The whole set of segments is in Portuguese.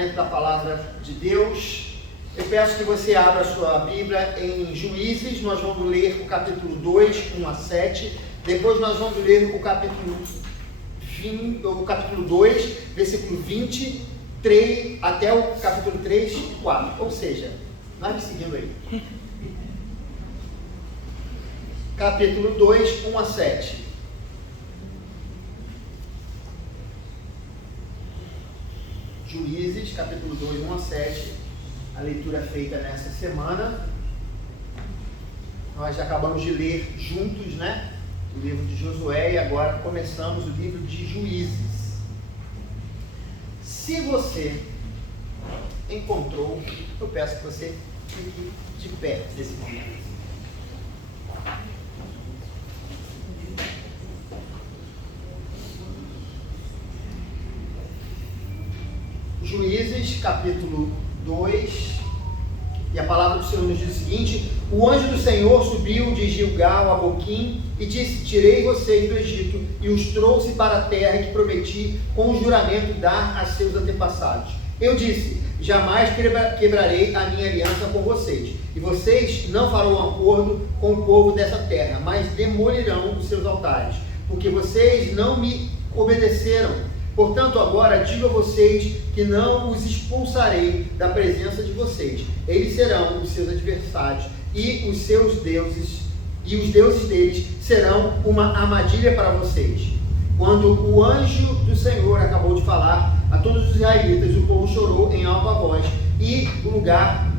momento da palavra de Deus. Eu peço que você abra a sua Bíblia em Juízes. Nós vamos ler o capítulo 2, 1 a 7. Depois nós vamos ler o capítulo 2, versículo 23 até o capítulo 3 e 4. Ou seja, vai me seguindo aí. Capítulo 2, 1 a 7. Juízes, capítulo 2, 1 a 7. A leitura feita nessa semana. Nós acabamos de ler juntos, né? O livro de Josué, e agora começamos o livro de Juízes. Se você encontrou, eu peço que você fique de pé nesse momento. Juízes, capítulo 2, e a palavra do Senhor nos diz o seguinte: o anjo do Senhor subiu de Gilgal a Boquim e disse: tirei vocês do Egito e os trouxe para a terra que prometi com o juramento dar a seus antepassados. Eu disse: jamais quebrarei a minha aliança com vocês, e vocês não farão acordo com o povo dessa terra, mas demolirão os seus altares, porque vocês não me obedeceram. Portanto, agora digo a vocês que não os expulsarei da presença de vocês. Eles serão os seus adversários e os seus deuses, e os deuses deles serão uma armadilha para vocês. Quando o anjo do Senhor acabou de falar a todos os israelitas, o povo chorou em alta voz, e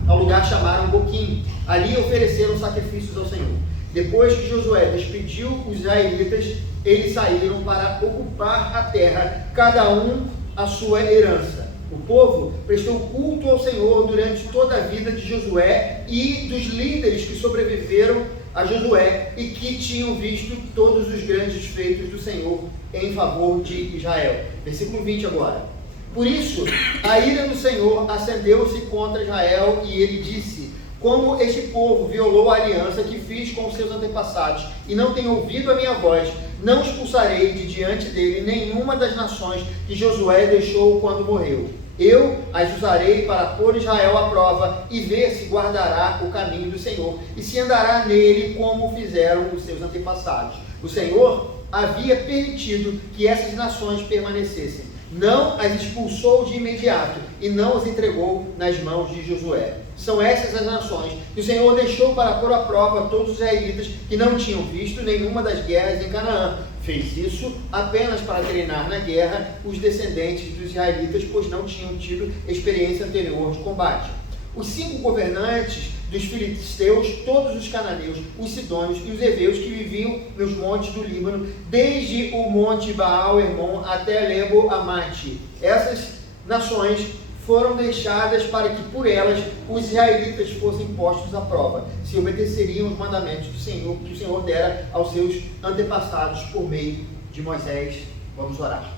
ao lugar chamaram Boquim. Ali ofereceram sacrifícios ao Senhor. Depois que Josué despediu os israelitas, eles saíram para ocupar a terra, cada um a sua herança. O povo prestou culto ao Senhor durante toda a vida de Josué e dos líderes que sobreviveram a Josué e que tinham visto todos os grandes feitos do Senhor em favor de Israel. Versículo 20 agora. Por isso, a ira do Senhor acendeu-se contra Israel e ele disse: como este povo violou a aliança que fiz com os seus antepassados e não tem ouvido a minha voz, não expulsarei de diante dele nenhuma das nações que Josué deixou quando morreu. Eu as usarei para pôr Israel à prova e ver se guardará o caminho do Senhor e se andará nele como fizeram os seus antepassados. O Senhor havia permitido que essas nações permanecessem. Não as expulsou de imediato e não as entregou nas mãos de Josué. São essas as nações que o Senhor deixou para pôr à prova todos os israelitas que não tinham visto nenhuma das guerras em Canaã. Fez isso apenas para treinar na guerra os descendentes dos israelitas, pois não tinham tido experiência anterior de combate. Os 5 governantes dos filisteus, todos os cananeus, os sidônios e os heveus que viviam nos montes do Líbano, desde o monte Baal-Hermon até Lebo-Amate. Essas nações foram deixadas para que por elas os israelitas fossem postos à prova, se obedeceriam os mandamentos do Senhor, que o Senhor dera aos seus antepassados por meio de Moisés. Vamos orar.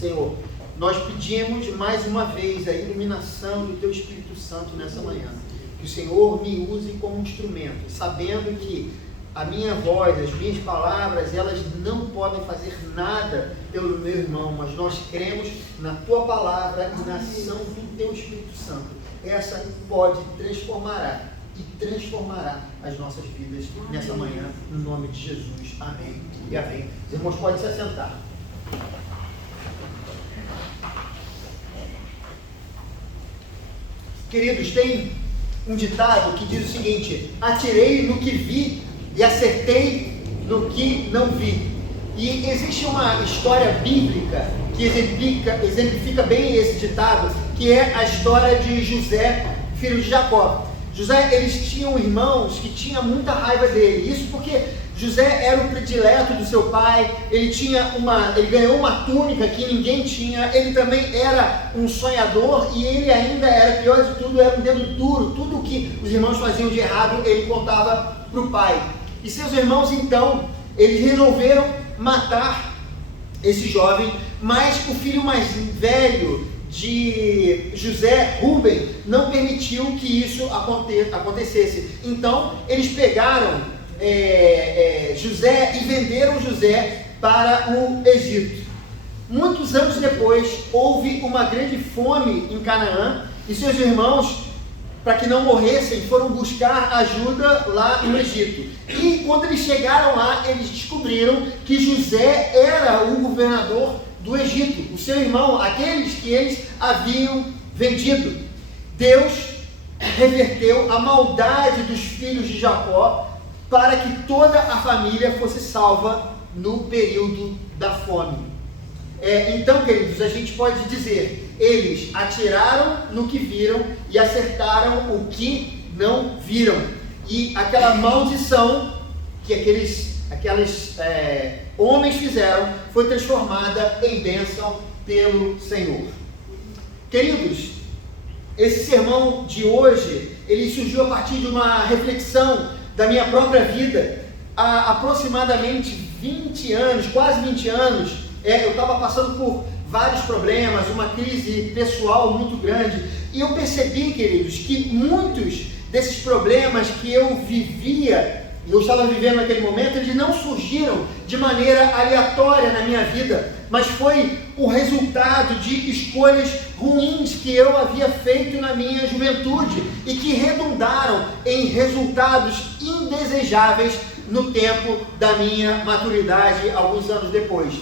Senhor, nós pedimos mais uma vez a iluminação do Teu Espírito Santo nessa manhã. Que o Senhor me use como instrumento, sabendo que a minha voz, as minhas palavras, elas não podem fazer nada pelo meu irmão, mas nós cremos na Tua palavra e na ação do Teu Espírito Santo. Essa pode transformará as nossas vidas nessa manhã, no nome de Jesus. Amém e amém. Os irmãos podem se assentar. Queridos, tem um ditado que diz o seguinte: atirei no que vi e acertei no que não vi. E existe uma história bíblica que exemplifica bem esse ditado, que é a história de José, filho de Jacó. Eles tinham irmãos que tinham muita raiva dele. Isso porque José era o predileto do seu pai, ele ganhou uma túnica que ninguém tinha, ele também era um sonhador e ele ainda era, pior de tudo, era um dedo duro. Tudo que os irmãos faziam de errado, ele contava para o pai. E seus irmãos, então, eles resolveram matar esse jovem, mas o filho mais velho de José, Rúben, não permitiu que isso acontecesse. Então, eles pegaram José e venderam José para o Egito. Muitos anos depois, houve uma grande fome em Canaã e seus irmãos, para que não morressem, foram buscar ajuda lá no Egito. E quando eles chegaram lá, eles descobriram que José era o governador do Egito, o seu irmão, aqueles que eles haviam vendido. Deus reverteu a maldade dos filhos de Jacó para que toda a família fosse salva no período da fome. Então, queridos, a gente pode dizer, eles atiraram no que viram e acertaram o que não viram. E aquela maldição que aqueles homens fizeram foi transformada em bênção pelo Senhor. Queridos, esse sermão de hoje, ele surgiu a partir de uma reflexão da minha própria vida. Há aproximadamente 20 anos, quase 20 anos, eu estava passando por vários problemas, uma crise pessoal muito grande, e eu percebi, queridos, que muitos desses problemas que eu estava vivendo naquele momento, eles não surgiram de maneira aleatória na minha vida, mas foi o resultado de escolhas ruins que eu havia feito na minha juventude e que redundaram em resultados indesejáveis no tempo da minha maturidade, alguns anos depois.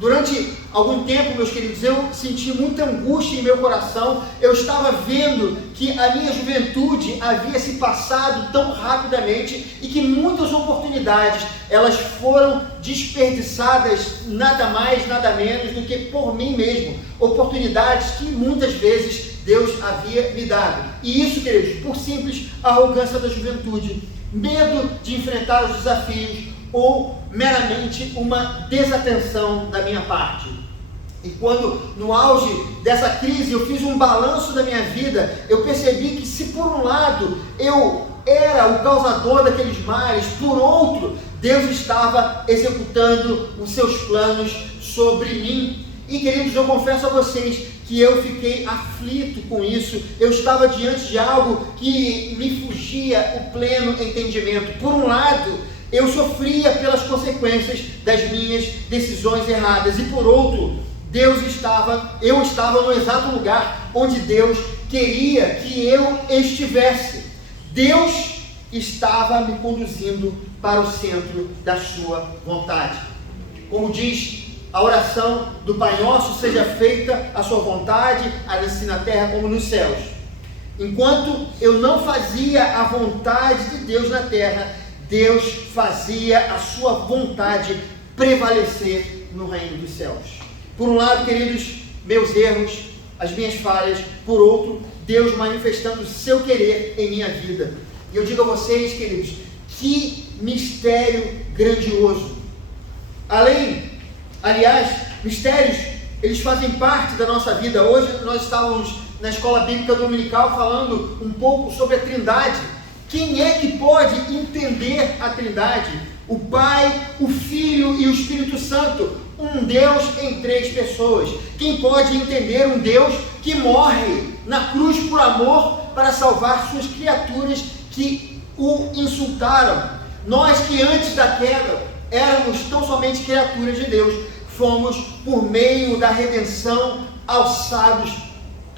Durante algum tempo, meus queridos, eu senti muita angústia em meu coração. Eu estava vendo que a minha juventude havia se passado tão rapidamente e que muitas oportunidades, elas foram desperdiçadas nada mais, nada menos do que por mim mesmo. Oportunidades que muitas vezes Deus havia me dado. E isso, queridos, por simples arrogância da juventude, medo de enfrentar os desafios, ou meramente uma desatenção da minha parte. E quando, no auge dessa crise, eu fiz um balanço da minha vida, eu percebi que se por um lado eu era o causador daqueles males, por outro, Deus estava executando os seus planos sobre mim. E, queridos, eu confesso a vocês que eu fiquei aflito com isso. Eu estava diante de algo que me fugia o pleno entendimento. Por um lado, eu sofria pelas consequências das minhas decisões erradas, e por outro, eu estava no exato lugar onde Deus queria que eu estivesse. Deus estava me conduzindo para o centro da sua vontade. Como diz a oração do Pai Nosso, seja feita a sua vontade, assim na terra como nos céus. Enquanto eu não fazia a vontade de Deus na terra, Deus fazia a sua vontade prevalecer no reino dos céus. Por um lado, queridos, meus erros, as minhas falhas; por outro, Deus manifestando o seu querer em minha vida. E eu digo a vocês, queridos, que mistério grandioso. Aliás, mistérios, eles fazem parte da nossa vida. Hoje nós estávamos na escola bíblica dominical falando um pouco sobre a Trindade. Quem é que pode entender a Trindade? O Pai, o Filho e o Espírito Santo, um Deus em três pessoas. Quem pode entender um Deus que morre na cruz por amor para salvar suas criaturas que o insultaram? Nós que antes da queda éramos tão somente criaturas de Deus, fomos, por meio da redenção, alçados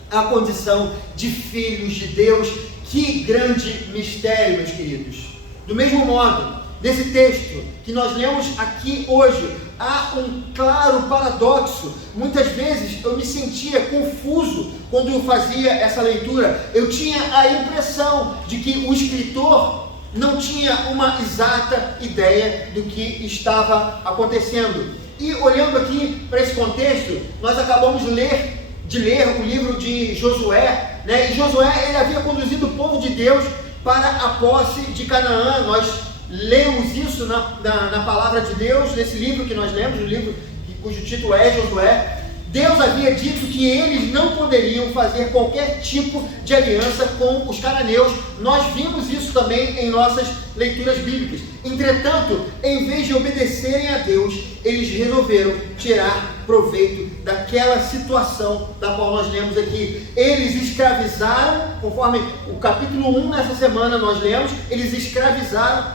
à condição de filhos de Deus. Que grande mistério, meus queridos! Do mesmo modo, nesse texto que nós lemos aqui hoje, há um claro paradoxo. Muitas vezes eu me sentia confuso quando eu fazia essa leitura. Eu tinha a impressão de que o escritor não tinha uma exata ideia do que estava acontecendo. E olhando aqui para esse contexto, nós acabamos de ler o livro de Josué, né? E Josué, ele havia conduzido o povo de Deus para a posse de Canaã. Nós lemos isso na palavra de Deus, nesse livro que nós lemos, o livro cujo título é Josué. Deus havia dito que eles não poderiam fazer qualquer tipo de aliança com os cananeus. Nós vimos isso também em nossas leituras bíblicas. Entretanto, em vez de obedecerem a Deus, eles resolveram tirar proveito daquela situação da qual nós lemos aqui. Eles escravizaram, conforme o capítulo 1 nessa semana nós lemos, eles escravizaram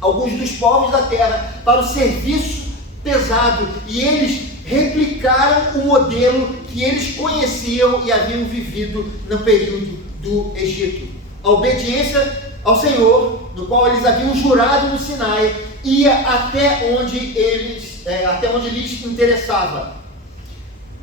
alguns dos povos da terra para o serviço pesado, e eles replicaram o modelo que eles conheciam e haviam vivido no período do Egito. A obediência ao Senhor, no qual eles haviam jurado no Sinai, ia até onde lhes interessava.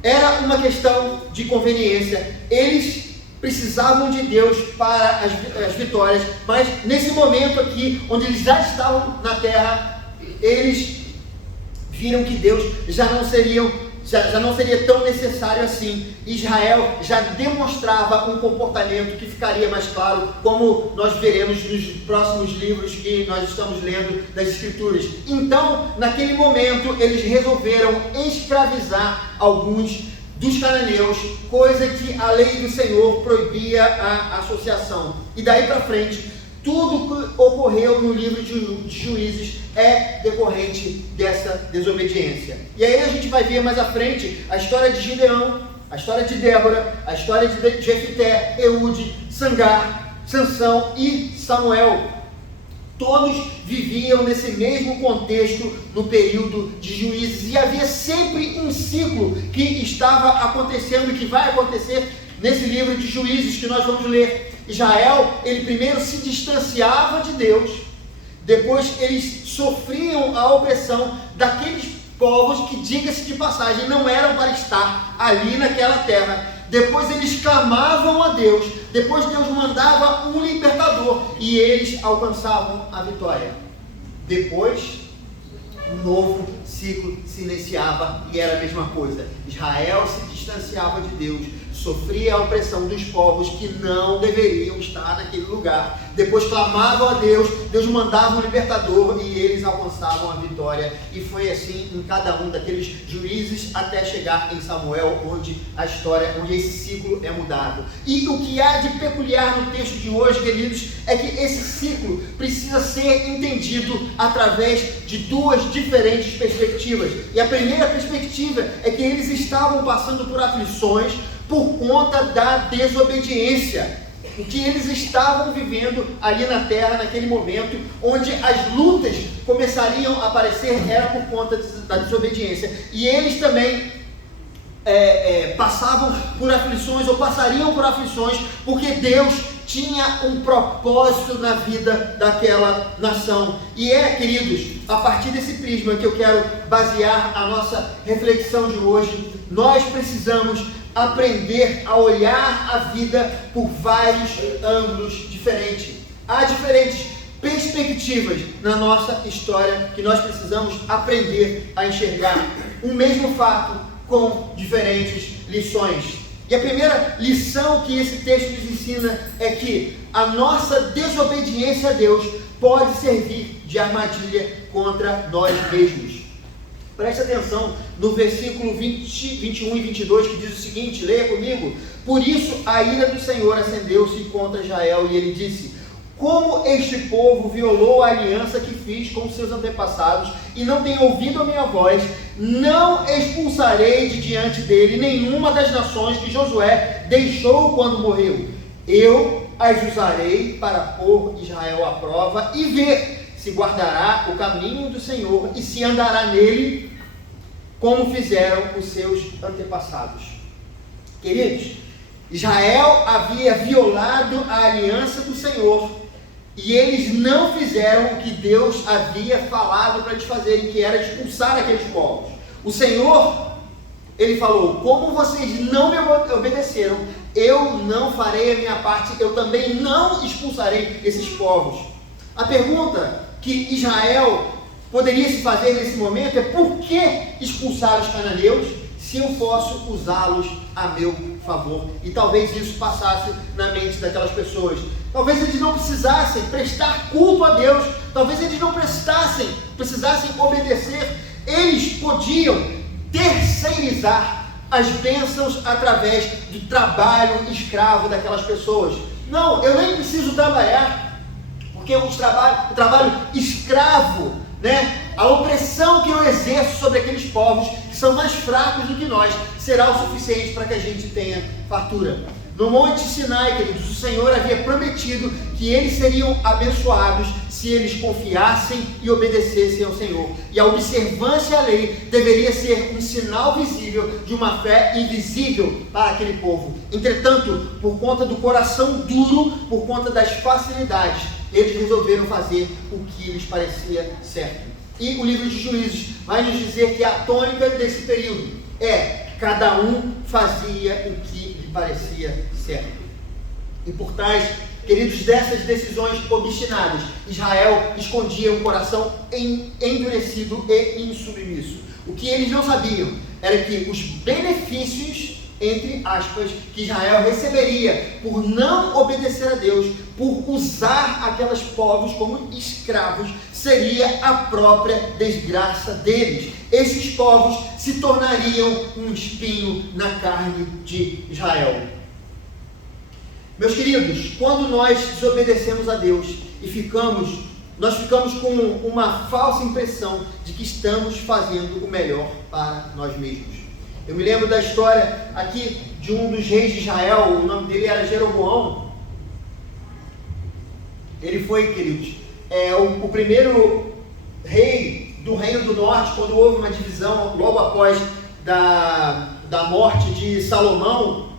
Era uma questão de conveniência. Eles precisavam de Deus para as vitórias, mas nesse momento aqui, onde eles já estavam na terra, eles viram que Deus já não seria tão necessário assim. Israel já demonstrava um comportamento que ficaria mais claro, como nós veremos nos próximos livros que nós estamos lendo das Escrituras. Então, naquele momento, eles resolveram escravizar alguns dos cananeus, coisa que a lei do Senhor proibia a associação. E daí para frente, tudo que ocorreu no livro de Juízes é decorrente dessa desobediência. E aí a gente vai ver mais à frente a história de Gideão, a história de Débora, a história de Jefité, Eude, Sangar, Sansão e Samuel. Todos viviam nesse mesmo contexto no período de Juízes, e havia sempre um ciclo que estava acontecendo e que vai acontecer nesse livro de Juízes que nós vamos ler. Israel, ele primeiro se distanciava de Deus, depois eles sofriam a opressão daqueles povos que, diga-se de passagem, não eram para estar ali naquela terra. Depois eles clamavam a Deus, depois Deus mandava um libertador e eles alcançavam a vitória. Depois, um novo ciclo se iniciava e era a mesma coisa. Israel se distanciava de Deus, sofria a opressão dos povos que não deveriam estar naquele lugar. Depois clamavam a Deus, Deus mandava um libertador e eles alcançavam a vitória. E foi assim em cada um daqueles juízes até chegar em Samuel, onde esse ciclo é mudado. E o que há de peculiar no texto de hoje, queridos, é que esse ciclo precisa ser entendido através de duas diferentes perspectivas. E a primeira perspectiva é que eles estavam passando por aflições por conta da desobediência. O que eles estavam vivendo ali na terra naquele momento, onde as lutas começariam a aparecer, era por conta da desobediência. E eles também passavam por aflições, ou passariam por aflições, porque Deus tinha um propósito na vida daquela nação. E queridos, a partir desse prisma que eu quero basear a nossa reflexão de hoje. Nós precisamos aprender a olhar a vida por vários ângulos diferentes. Há diferentes perspectivas na nossa história que nós precisamos aprender a enxergar um mesmo fato com diferentes lições. E a primeira lição que esse texto nos ensina é que a nossa desobediência a Deus pode servir de armadilha contra nós mesmos. Preste atenção no versículo 21 e 22, que diz o seguinte, leia comigo. Por isso a ira do Senhor acendeu-se contra Israel e ele disse: como este povo violou a aliança que fiz com seus antepassados e não tem ouvido a minha voz, não expulsarei de diante dele nenhuma das nações que Josué deixou quando morreu. Eu as usarei para pôr Israel à prova e ver se guardará o caminho do Senhor e se andará nele, como fizeram os seus antepassados. Queridos, Israel havia violado a aliança do Senhor e eles não fizeram o que Deus havia falado para eles fazerem, que era expulsar aqueles povos. O Senhor, ele falou: como vocês não me obedeceram, eu não farei a minha parte, eu também não expulsarei esses povos. A pergunta que Israel poderia se fazer nesse momento é: por que expulsar os cananeus se eu posso usá-los a meu favor? E talvez isso passasse na mente daquelas pessoas. Talvez eles não precisassem prestar culto a Deus, talvez eles não precisassem obedecer. Eles podiam terceirizar as bênçãos através do trabalho escravo daquelas pessoas. Não, eu nem preciso trabalhar, porque o trabalho escravo, a opressão que eu exerço sobre aqueles povos que são mais fracos do que nós, será o suficiente para que a gente tenha fartura. No Monte Sinai, queridos, o Senhor havia prometido que eles seriam abençoados se eles confiassem e obedecessem ao Senhor. E a observância à lei deveria ser um sinal visível de uma fé invisível para aquele povo. Entretanto, por conta do coração duro, por conta das facilidades, eles resolveram fazer o que lhes parecia certo. E o livro de Juízes vai nos dizer que a tônica desse período é: cada um fazia o que lhe parecia certo. E por trás, queridos, dessas decisões obstinadas, Israel escondia um coração endurecido e insubmisso. O que eles não sabiam era que os benefícios, entre aspas, que Israel receberia por não obedecer a Deus, por usar aqueles povos como escravos, seria a própria desgraça deles. Esses povos se tornariam um espinho na carne de Israel. Meus queridos, quando nós desobedecemos a Deus e nós ficamos com uma falsa impressão de que estamos fazendo o melhor para nós mesmos. Eu me lembro da história aqui de um dos reis de Israel, o nome dele era Jeroboão. Ele foi, queridos, o primeiro rei do Reino do Norte, quando houve uma divisão logo após da morte de Salomão.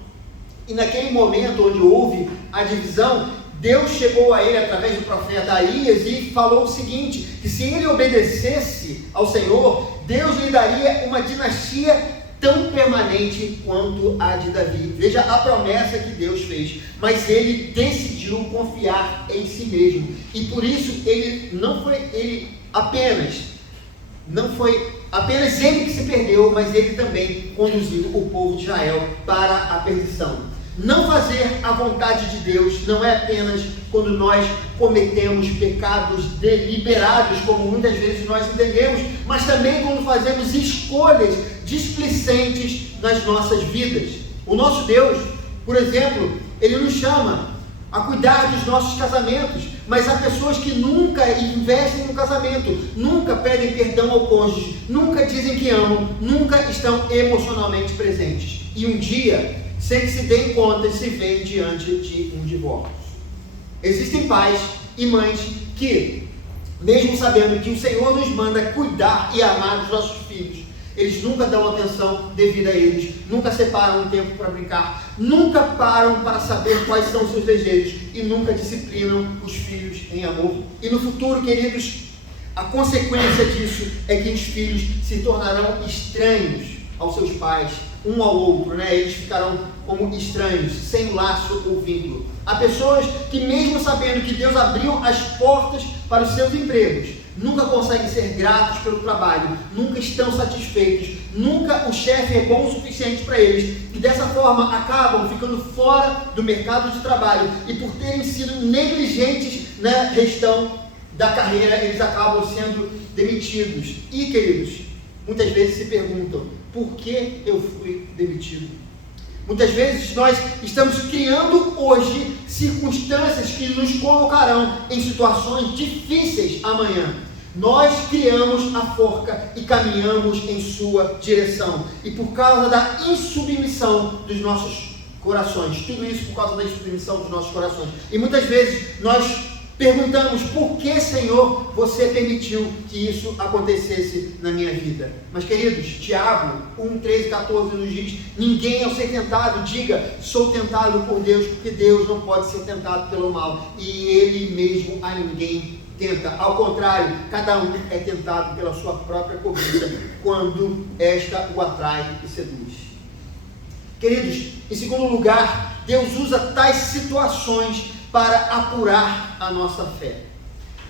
E naquele momento onde houve a divisão, Deus chegou a ele através do profeta Aías e falou o seguinte: que se ele obedecesse ao Senhor, Deus lhe daria uma dinastia tão permanente quanto a de Davi. Veja a promessa que Deus fez, mas ele decidiu confiar em si mesmo, e por isso não foi apenas ele que se perdeu, mas ele também conduziu o povo de Israel para a perdição. Não fazer a vontade de Deus não é apenas quando nós cometemos pecados deliberados, como muitas vezes nós entendemos, mas também quando fazemos escolhas displicentes nas nossas vidas. O nosso Deus, por exemplo, Ele nos chama a cuidar dos nossos casamentos, mas há pessoas que nunca investem no casamento, nunca pedem perdão ao cônjuge, nunca dizem que amam, nunca estão emocionalmente presentes. E um dia, sem que se deem conta, se veem diante de um divórcio. Existem pais e mães que, mesmo sabendo que o Senhor nos manda cuidar e amar dos nossos filhos, eles nunca dão atenção devida a eles, nunca separam um tempo para brincar, nunca param para saber quais são os seus desejos e nunca disciplinam os filhos em amor. E no futuro, queridos, a consequência disso é que os filhos se tornarão estranhos aos seus pais, um ao outro, eles ficarão como estranhos, sem laço ou vínculo. Há pessoas que, mesmo sabendo que Deus abriu as portas para os seus empregos, nunca conseguem ser gratos pelo trabalho, nunca estão satisfeitos, nunca o chefe é bom o suficiente para eles, e dessa forma acabam ficando fora do mercado de trabalho, e por terem sido negligentes na gestão da carreira, eles acabam sendo demitidos. E, queridos, muitas vezes se perguntam: por que eu fui demitido? Muitas vezes nós estamos criando hoje circunstâncias que nos colocarão em situações difíceis amanhã. Nós criamos a forca e caminhamos em sua direção. E por causa da insubmissão dos nossos corações, tudo isso por causa da insubmissão dos nossos corações. E muitas vezes nós perguntamos: por que, Senhor, você permitiu que isso acontecesse na minha vida? Mas, queridos, Tiago 1, 13 e 14 nos diz: ninguém ao ser tentado diga, sou tentado por Deus, porque Deus não pode ser tentado pelo mal, e Ele mesmo a ninguém tenta. Ao contrário, cada um é tentado pela sua própria cobiça, quando esta o atrai e seduz. Queridos, em segundo lugar, Deus usa tais situações para apurar a nossa fé.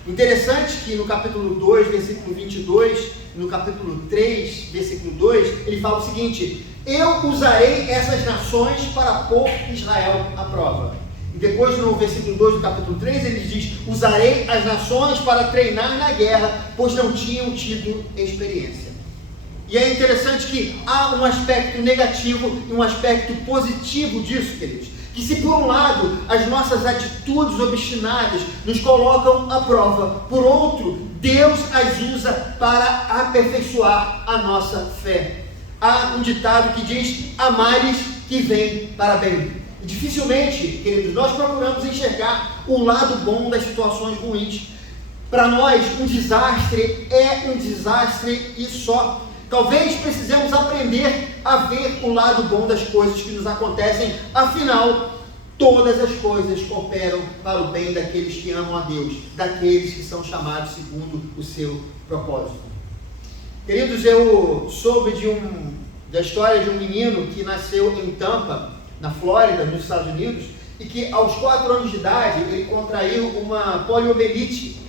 Interessante que no capítulo 2, versículo 22, no capítulo 3, versículo 2, ele fala o seguinte: eu usarei essas nações para pôr Israel à prova. E depois no versículo 2 do capítulo 3, ele diz: usarei as nações para treinar na guerra, pois não tinham tido experiência. E é interessante que há um aspecto negativo e um aspecto positivo disso, queridos. Que se por um lado as nossas atitudes obstinadas nos colocam à prova, por outro, Deus as usa para aperfeiçoar a nossa fé. Há um ditado que diz: há males que vêm para bem. Dificilmente, queridos, nós procuramos enxergar o lado bom das situações ruins. Para nós, um desastre é um desastre e só. Talvez precisemos aprender a ver o lado bom das coisas que nos acontecem. Afinal, todas as coisas cooperam para o bem daqueles que amam a Deus, daqueles que são chamados segundo o seu propósito. Queridos, eu soube da história de um menino que nasceu em Tampa, na Flórida, nos Estados Unidos, e que aos 4 anos de idade ele contraiu uma poliomielite.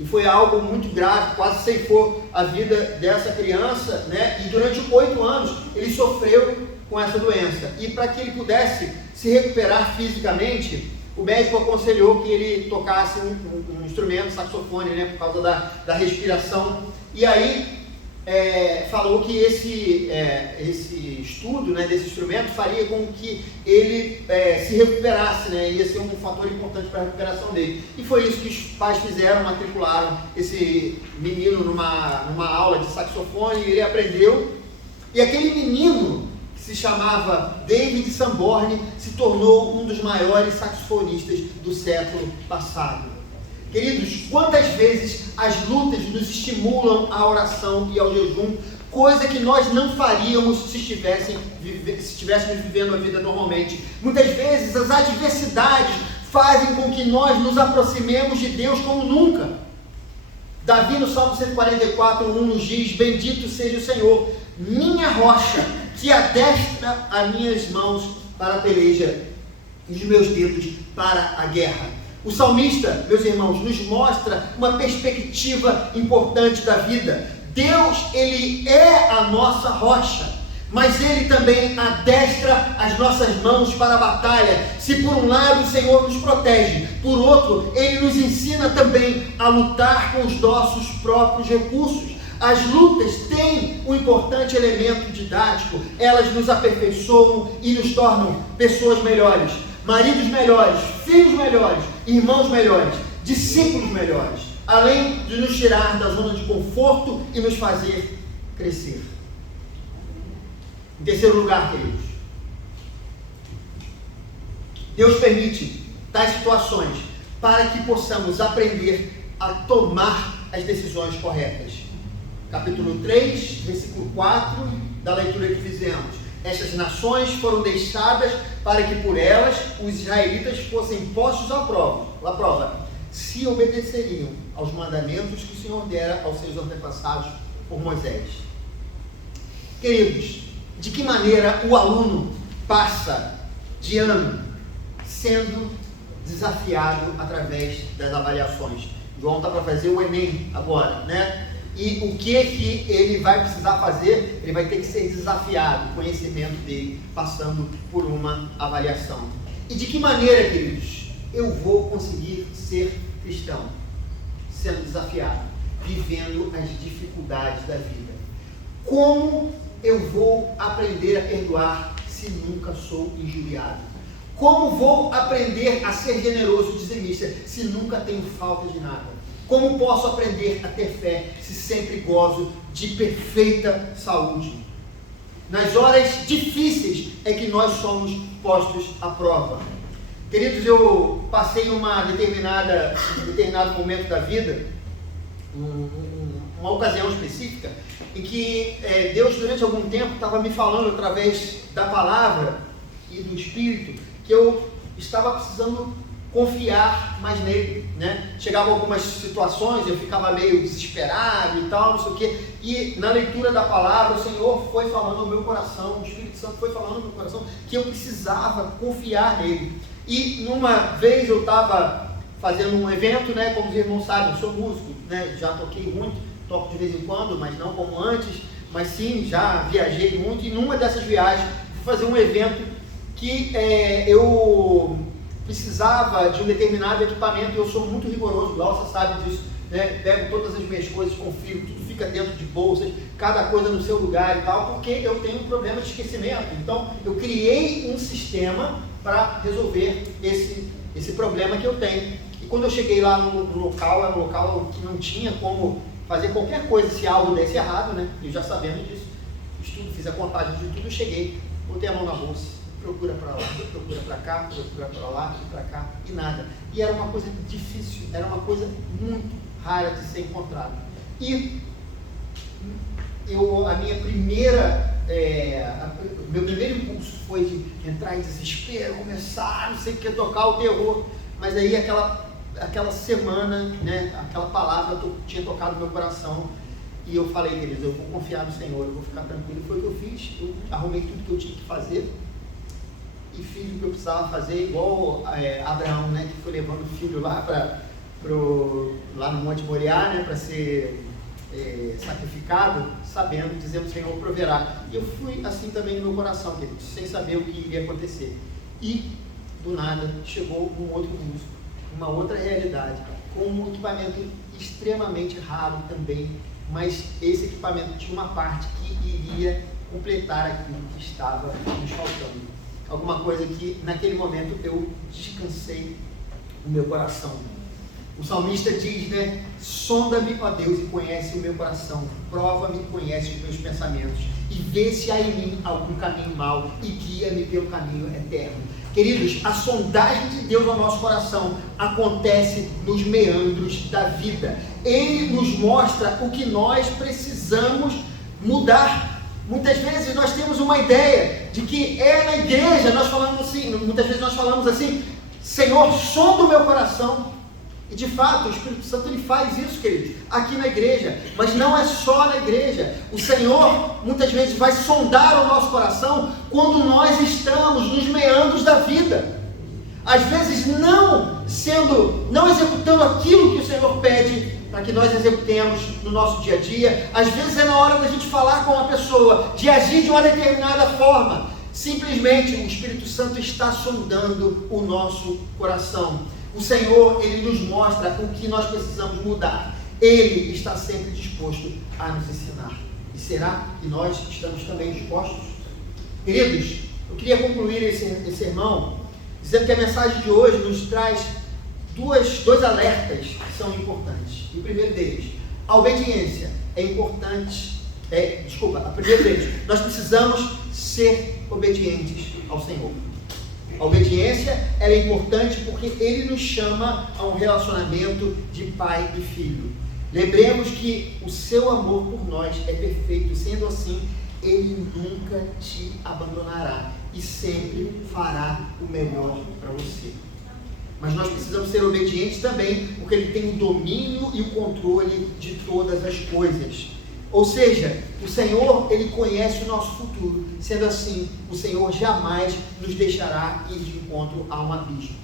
E foi algo muito grave, quase ceifou a vida dessa criança, né? E durante 8 anos ele sofreu com essa doença. E para que ele pudesse se recuperar fisicamente, o médico aconselhou que ele tocasse um instrumento, saxofone, né? Por causa da respiração. E aí falou que esse estudo, né, desse instrumento faria com que ele se recuperasse, né, ia ser um fator importante para a recuperação dele. E foi isso que os pais fizeram, matricularam esse menino numa aula de saxofone, e ele aprendeu. E aquele menino, que se chamava David Sanborn, se tornou um dos maiores saxofonistas do século passado. Queridos, quantas vezes as lutas nos estimulam à oração e ao jejum, coisa que nós não faríamos se estivéssemos vivendo a vida normalmente. Muitas vezes as adversidades fazem com que nós nos aproximemos de Deus como nunca. Davi no Salmo 144:1 nos diz: bendito seja o Senhor, minha rocha, que adestra as minhas mãos para a peleja e os meus dedos para a guerra. O salmista, meus irmãos, nos mostra uma perspectiva importante da vida. Deus, Ele é a nossa rocha, mas Ele também adestra as nossas mãos para a batalha. Se por um lado o Senhor nos protege, por outro, Ele nos ensina também a lutar com os nossos próprios recursos. As lutas têm um importante elemento didático, elas nos aperfeiçoam e nos tornam pessoas melhores, maridos melhores, filhos melhores, irmãos melhores, discípulos melhores, além de nos tirar da zona de conforto e nos fazer crescer. Em terceiro lugar, queridos, Deus permite tais situações para que possamos aprender a tomar as decisões corretas. Capítulo 3, versículo 4 da leitura que fizemos. Estas nações foram deixadas para que por elas os israelitas fossem postos à prova, se obedeceriam aos mandamentos que o Senhor dera aos seus antepassados por Moisés. Queridos, de que maneira o aluno passa de ano sendo desafiado através das avaliações? João está para fazer o Enem agora, né? E o que ele vai precisar fazer? Ele vai ter que ser desafiado, o conhecimento dele, passando por uma avaliação. E de que maneira, queridos, eu vou conseguir ser cristão? Sendo desafiado, vivendo as dificuldades da vida. Como eu vou aprender a perdoar se nunca sou injuriado? Como vou aprender a ser generoso, dizimista, se nunca tenho falta de nada? Como posso aprender a ter fé se sempre gozo de perfeita saúde? Nas horas difíceis é que nós somos postos à prova. Queridos, eu passei um determinado momento da vida, uma ocasião específica, em que Deus durante algum tempo estava me falando através da palavra e do Espírito que eu estava precisando confiar mais nele, né? Chegavam algumas situações, eu ficava meio desesperado e tal, não sei o quê, e na leitura da palavra o Senhor foi falando ao meu coração, o Espírito Santo foi falando ao meu coração que eu precisava confiar nele. E numa vez eu estava fazendo um evento, né? Como os irmãos sabem, eu sou músico, né? Já toquei muito, toco de vez em quando, mas não como antes, mas sim, já viajei muito, e numa dessas viagens fui fazer um evento que eu precisava de um determinado equipamento, e eu sou muito rigoroso, Glaucia sabe disso, né? Pego todas as minhas coisas, confiro, tudo fica dentro de bolsas, cada coisa no seu lugar e tal, porque eu tenho um problema de esquecimento. Então eu criei um sistema para resolver esse problema que eu tenho. E quando eu cheguei lá no local, era um local que não tinha como fazer qualquer coisa se algo desse errado, né? Eu já sabendo disso, estudo, fiz a contagem de tudo, eu cheguei, botei a mão na bolsa, procura para lá, procura para cá, procura para lá e para cá, e nada. E era uma coisa difícil, era uma coisa muito rara de ser encontrada. E meu primeiro impulso foi de entrar em desespero, começar, não sei o que, tocar o terror. Mas aí aquela semana, né, aquela palavra tinha tocado no meu coração. E eu falei, queridos, eu vou confiar no Senhor, eu vou ficar tranquilo. E foi o que eu fiz. Eu arrumei tudo que eu tinha que fazer e fiz o que eu precisava fazer, igual Abraão, né, que foi levando o filho lá lá no Monte Moriá, né, para ser sacrificado, sabendo, dizendo: o Senhor proverá. E eu fui assim também no meu coração, queridos, sem saber o que iria acontecer. E do nada chegou um outro músico, uma outra realidade, com um equipamento extremamente raro também, mas esse equipamento tinha uma parte que iria completar aquilo que estava nos faltando. Alguma coisa que naquele momento eu descansei o meu coração. O salmista diz, né: sonda-me, ó Deus, e conhece o meu coração, prova-me e conhece os meus pensamentos, e vê se há em mim algum caminho mau, e guia-me pelo caminho eterno. Queridos, a sondagem de Deus ao nosso coração acontece nos meandros da vida. Ele nos mostra o que nós precisamos mudar. Muitas vezes nós temos uma ideia de que na igreja, muitas vezes nós falamos assim: Senhor, sonda o meu coração. E de fato, o Espírito Santo ele faz isso, queridos, aqui na igreja. Mas não é só na igreja. O Senhor muitas vezes vai sondar o nosso coração quando nós estamos nos meandros da vida. Às vezes não executando aquilo que o Senhor pede para que nós executemos no nosso dia a dia. Às vezes é na hora da gente falar com uma pessoa, de agir de uma determinada forma. Simplesmente o Espírito Santo está sondando o nosso coração. O Senhor, Ele nos mostra o que nós precisamos mudar. Ele está sempre disposto a nos ensinar. E será que nós estamos também dispostos? Queridos, eu queria concluir esse sermão dizendo que a mensagem de hoje nos traz dois alertas que são importantes. E o primeiro deles, a obediência é importante. A primeira deles, nós precisamos ser obedientes ao Senhor. A obediência ela é importante porque Ele nos chama a um relacionamento de pai e filho. Lembremos que o seu amor por nós é perfeito, sendo assim, Ele nunca te abandonará e sempre fará o melhor para você. Mas nós precisamos ser obedientes também, porque Ele tem o domínio e o controle de todas as coisas. Ou seja, o Senhor, Ele conhece o nosso futuro. Sendo assim, o Senhor jamais nos deixará ir de encontro a um abismo.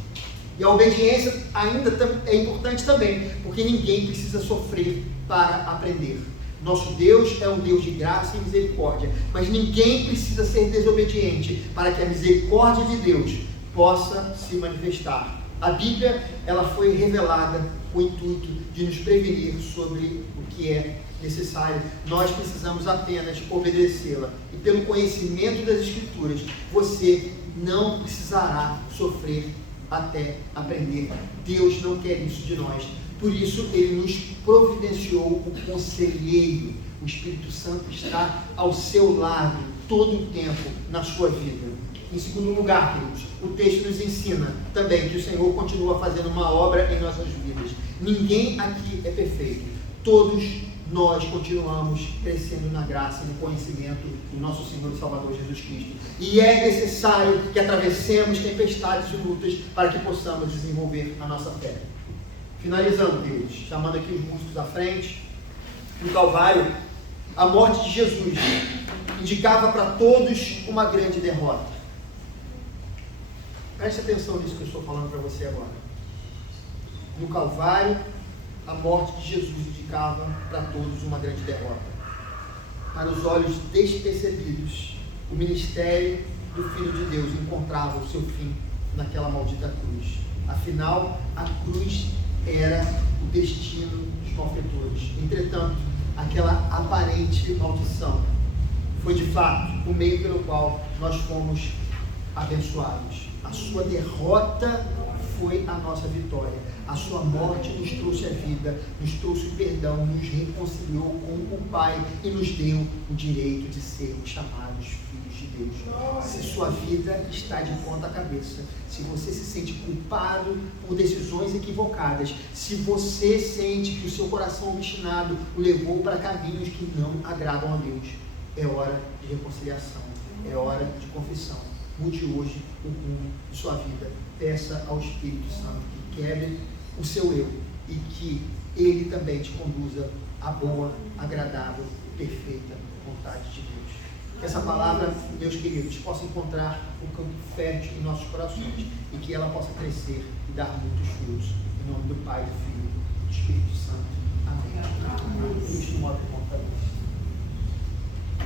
E a obediência ainda é importante também, porque ninguém precisa sofrer para aprender. Nosso Deus é um Deus de graça e misericórdia, mas ninguém precisa ser desobediente para que a misericórdia de Deus possa se manifestar. A Bíblia, ela foi revelada com o intuito de nos prevenir sobre o que é necessário. Nós precisamos apenas obedecê-la. E pelo conhecimento das Escrituras, você não precisará sofrer até aprender. Deus não quer isso de nós. Por isso, Ele nos providenciou o conselheiro. O Espírito Santo está ao seu lado todo o tempo na sua vida. Em segundo lugar, queridos, o texto nos ensina também que o Senhor continua fazendo uma obra em nossas vidas. Ninguém aqui é perfeito. Todos nós continuamos crescendo na graça e no conhecimento do nosso Senhor e Salvador Jesus Cristo. E é necessário que atravessemos tempestades e lutas para que possamos desenvolver a nossa fé. Finalizando, queridos, chamando aqui os músicos à frente. No Calvário, a morte de Jesus indicava para todos uma grande derrota. Preste atenção nisso que eu estou falando para você agora. No Calvário, a morte de Jesus indicava para todos uma grande derrota. Para os olhos despercebidos, o ministério do Filho de Deus encontrava o seu fim naquela maldita cruz. Afinal, a cruz era o destino dos malfeitores. Entretanto, aquela aparente maldição foi de fato o meio pelo qual nós fomos abençoados. A sua derrota foi a nossa vitória. A sua morte nos trouxe a vida, nos trouxe o perdão, nos reconciliou com o Pai e nos deu o direito de sermos chamados filhos de Deus. Se sua vida está de ponta cabeça, se você se sente culpado por decisões equivocadas, se você sente que o seu coração obstinado o levou para caminhos que não agradam a Deus, é hora de reconciliação, é hora de confissão. Mude hoje o rumo de sua vida. Peça ao Espírito Santo que quebre o seu eu e que Ele também te conduza à boa, agradável e perfeita vontade de Deus. Que essa palavra, meus queridos, possa encontrar um campo fértil em nossos corações e que ela possa crescer e dar muitos frutos. Em nome do Pai, do Filho e do Espírito Santo. Amém. Amém.